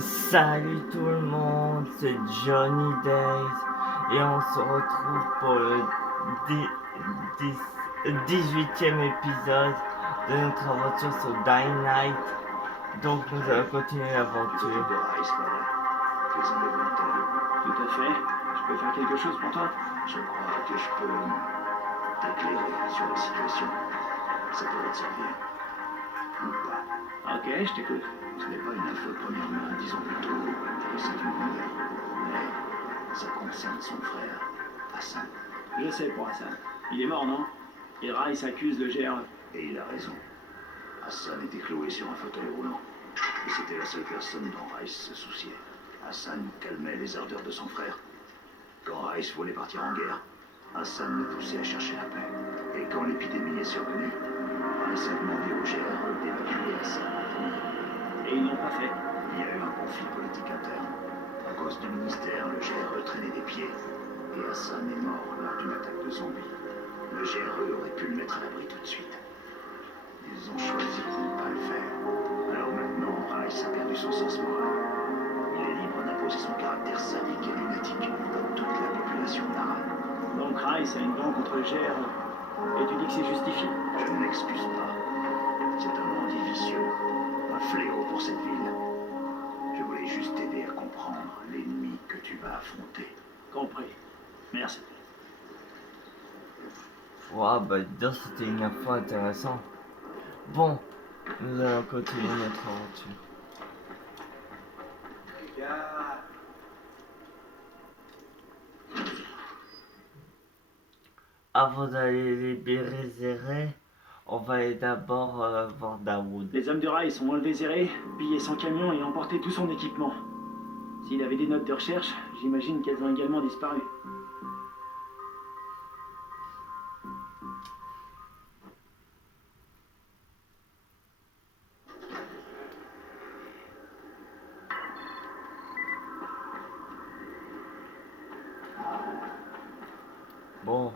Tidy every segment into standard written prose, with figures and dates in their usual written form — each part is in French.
Salut tout le monde, c'est Johnny Days et on se retrouve pour le 18e épisode de notre aventure sur Dying Night. Donc nous allons continuer l'aventure. Tu es un des volontaires. Tout à fait. Je peux faire quelque chose pour toi? Je crois que je peux t'éclairer sur la situation. Ça pourrait te servir. Ou pas. Ok, je t'écoute. Ce n'est pas une info de première main, disons plutôt que c'est une rumeur. Mais ça concerne son frère, Hassan. Je sais pour Hassan. Il est mort, non? Et Rice accuse le GRE. Et il a raison. Hassan était cloué sur un fauteuil roulant. Et c'était la seule personne dont Rice se souciait. Hassan calmait les ardeurs de son frère. Quand Rice voulait partir en guerre, Hassan le poussait à chercher la paix. Et quand l'épidémie est survenue, Rice a demandé au GRE d'évacuer Hassan en premier. Et ils l'ont pas fait. Il y a eu un conflit politique interne. À cause du ministère, le GRE traînait des pieds. Et Hassan est mort lors d'une attaque de zombies. Le GRE aurait pu le mettre à l'abri tout de suite. Ils ont choisi de ne pas le faire. Alors maintenant, Rice a perdu son sens moral. Il est libre d'imposer son caractère sadique et lunatique comme toute la population d'Aran. Donc Rice a une dent contre le GRE. Et tu dis que c'est justifié. Je ne l'excuse pas. C'est un bandit vicieux, un fléau pour cette ville. Je voulais juste t'aider à comprendre l'ennemi que tu vas affronter. Compris. Merci. Wow, bah dis donc, c'était une info intéressante. Bon, nous allons continuer notre aventure. Avant d'aller libérer, on va aller d'abord voir Daoud. Les hommes de Rice ont enlevé Zéré, pillé son camion et emporté tout son équipement. S'il avait des notes de recherche, j'imagine qu'elles ont également disparu. Bon,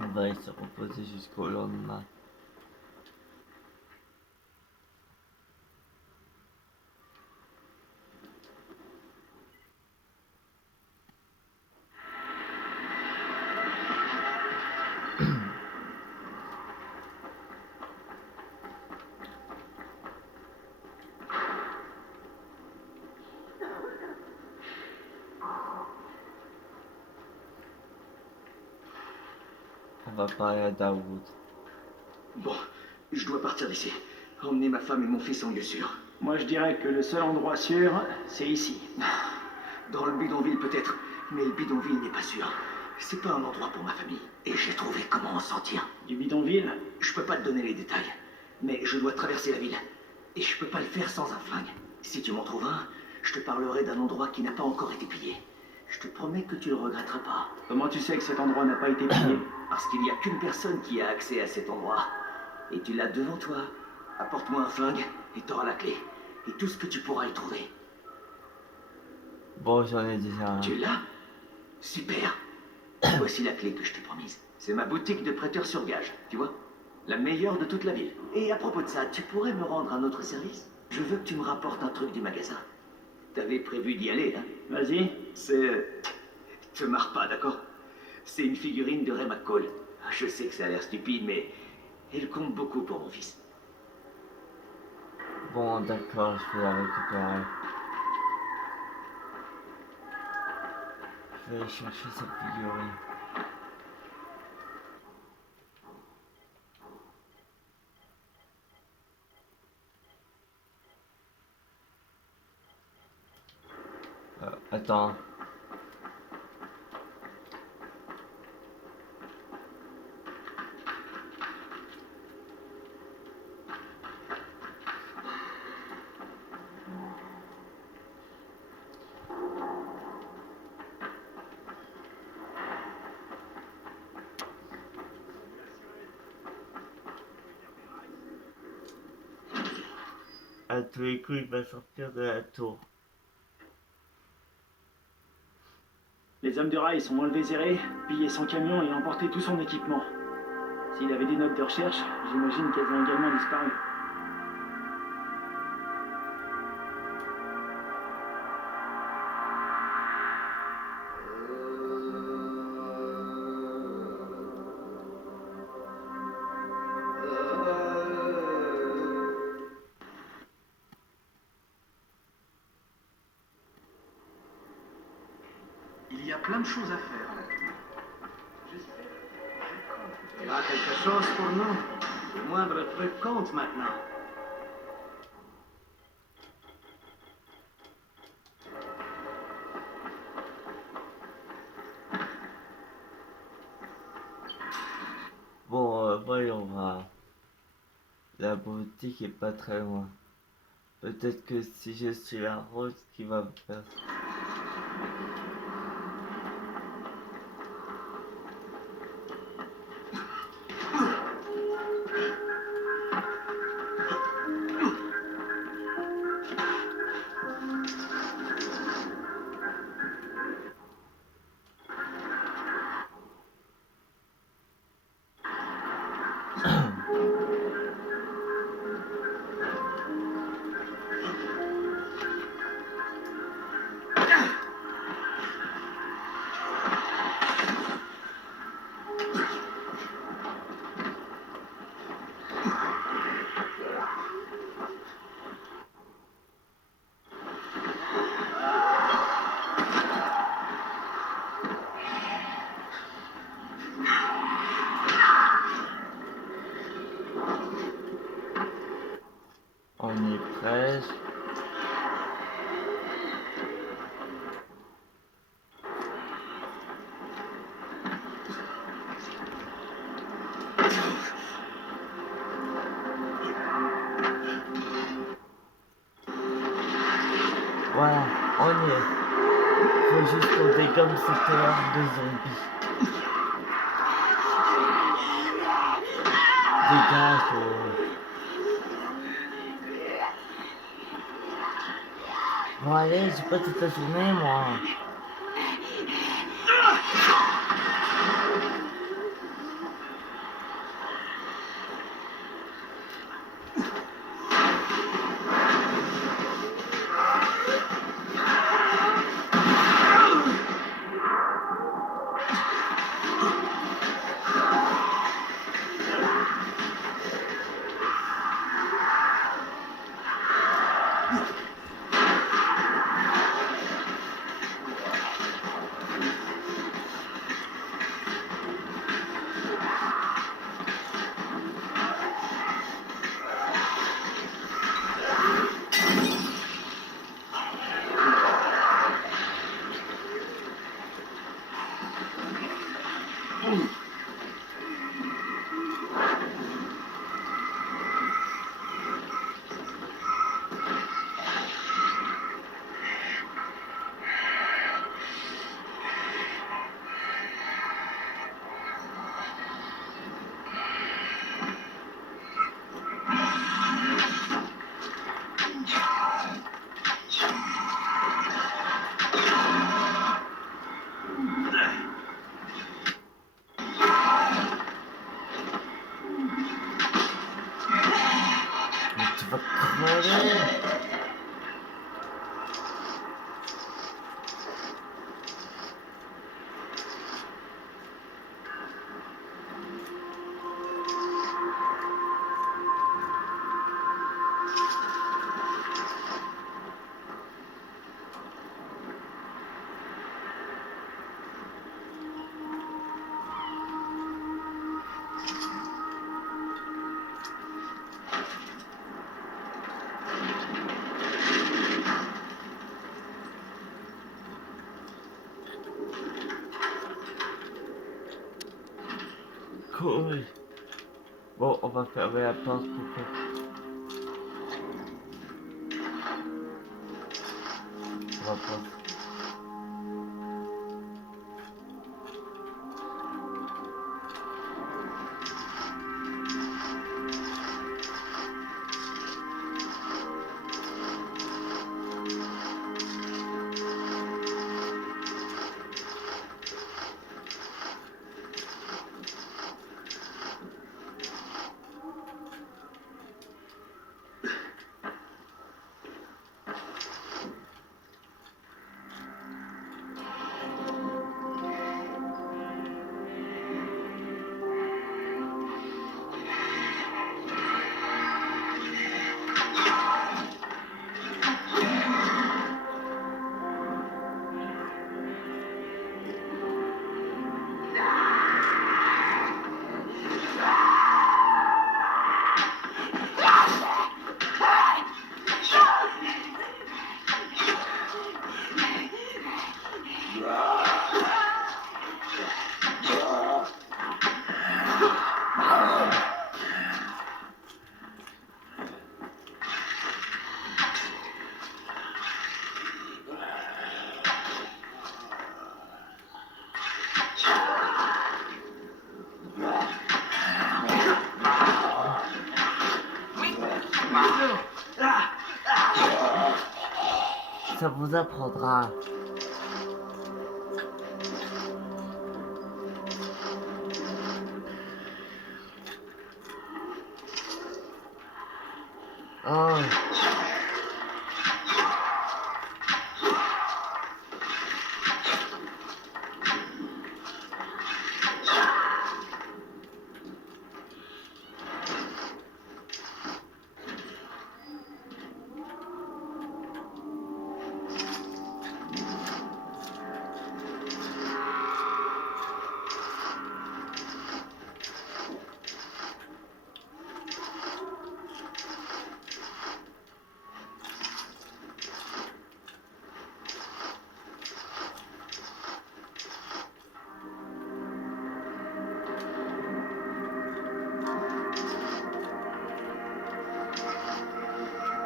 on va aller se reposer jusqu'au lendemain. On va parler à Daoud. Bon, je dois partir d'ici. Emmener ma femme et mon fils en lieu sûr. Moi je dirais que le seul endroit sûr, c'est ici. Dans le bidonville peut-être, mais le bidonville n'est pas sûr. C'est pas un endroit pour ma famille. Et j'ai trouvé comment en sortir. Du bidonville? Je peux pas te donner les détails, mais je dois traverser la ville. Et je peux pas le faire sans un flingue. Si tu m'en trouves un, je te parlerai d'un endroit qui n'a pas encore été pillé. Je te promets que tu le regretteras pas. Comment tu sais que cet endroit n'a pas été pillé? Parce qu'il n'y a qu'une personne qui a accès à cet endroit. Et tu l'as devant toi. Apporte-moi un flingue et t'auras la clé. Et tout ce que tu pourras y trouver. Bon, j'en ai déjà un. Tu l'as? Super. Voici la clé que je t'ai promise. C'est ma boutique de prêteur sur gage, tu vois? La meilleure de toute la ville. Et à propos de ça, tu pourrais me rendre un autre service? Je veux que tu me rapportes un truc du magasin. T'avais prévu d'y aller, hein? Vas-y. C'est... Te marre pas, d'accord? C'est une figurine de Ray McCall. Je sais que ça a l'air stupide, mais elle compte beaucoup pour mon fils. Bon, d'accord, je vais la récupérer. Je vais aller chercher cette figurine. Attends. À tous les coups, il va sortir de la tour. Les hommes de Rice ont enlevé Zéré, pillé son camion et emporté tout son équipement. S'il avait des notes de recherche, j'imagine qu'elles ont également disparu. y a plein de choses à faire. Il y a quelque chose pour nous. Le moindre truc compte maintenant. Bon, voyons voir. La boutique est pas très loin. Peut-être que si je suis la route qui va me faire. On est presque. Voilà, on y est. Faut juste qu'on dégomme cette horde de zombies. Dégage, Bon allez, j'ai pas toute la journée moi. Mais tu vas crever. Cool. Bon, on va fermer la porte pour que... On va pas... Ça vous apprendra. Oh.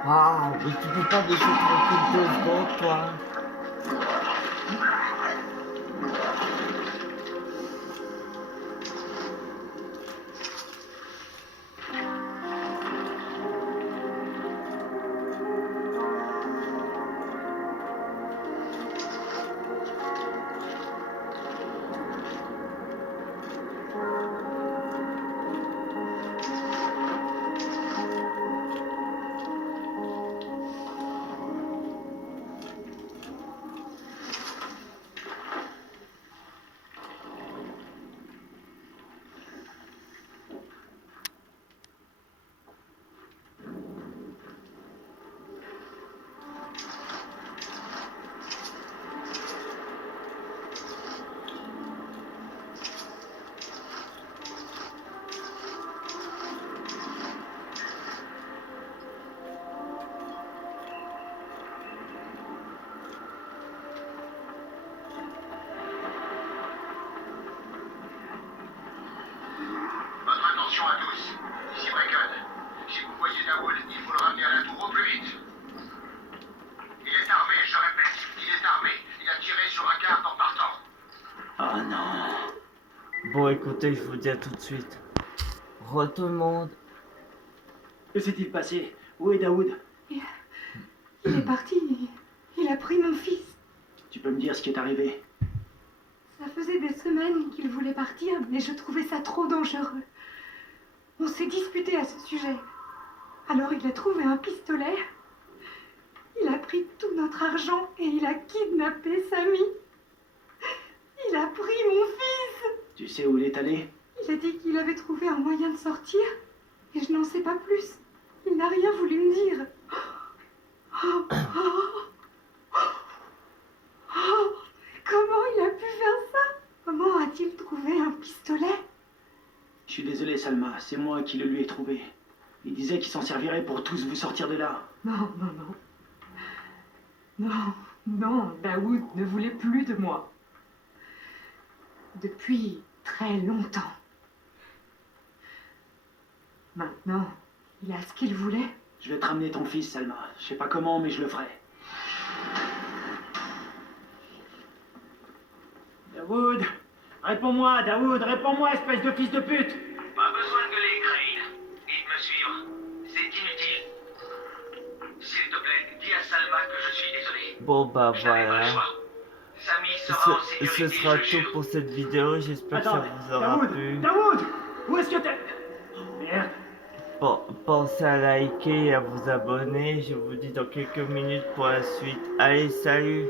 Waouh, mais tu peux pas baisser tranquille 2 secondes, toi. Votre attention à tous. Ici Brecon. Si vous voyez Dawood, il faut le ramener à la tour au plus vite. Il est armé, je répète. Il est armé. Il a tiré sur un garde en partant. Oh non. Bon, écoutez, je vous dis à tout de suite. Tout le monde. Que s'est-il passé? Où est Dawood? Il est parti. Il a pris mon fils. Tu peux me dire ce qui est arrivé? Ça faisait des semaines qu'il voulait partir, mais je trouvais ça trop dangereux. On s'est disputé à ce sujet. Alors il a trouvé un pistolet. Il a pris tout notre argent et il a kidnappé Samy. Il a pris mon fils. Tu sais où il est allé? Il a dit qu'il avait trouvé un moyen de sortir et je n'en sais pas plus. Il n'a rien voulu me dire. Oh, oh, oh, comment il a pu faire ça? Comment a-t-il trouvé un pistolet? Je suis désolé, Salma, c'est moi qui le lui ai trouvé. Il disait qu'il s'en servirait pour tous vous sortir de là. Non, non, non. Non, non, Dawood ne voulait plus de moi. Depuis très longtemps. Maintenant, il a ce qu'il voulait. Je vais te ramener ton fils, Salma. Je sais pas comment, mais je le ferai. Dawood! Réponds-moi, Dawood! Réponds-moi, espèce de fils de pute! Pas besoin de gueuler, Crane. Et de me suivre. C'est inutile. S'il te plaît, dis à Salma que je suis désolé. Bon, bah Je n'avais pas le voilà. choix. Samy sera en Ce sécurité, sera je tout jure. pour cette vidéo. J'espère que ça Attends, vous aura Dawood! plu. Dawood! Où est-ce que t'es? Merde! Bon, pensez à liker et à vous abonner. Je vous dis dans quelques minutes pour la suite. Allez, salut!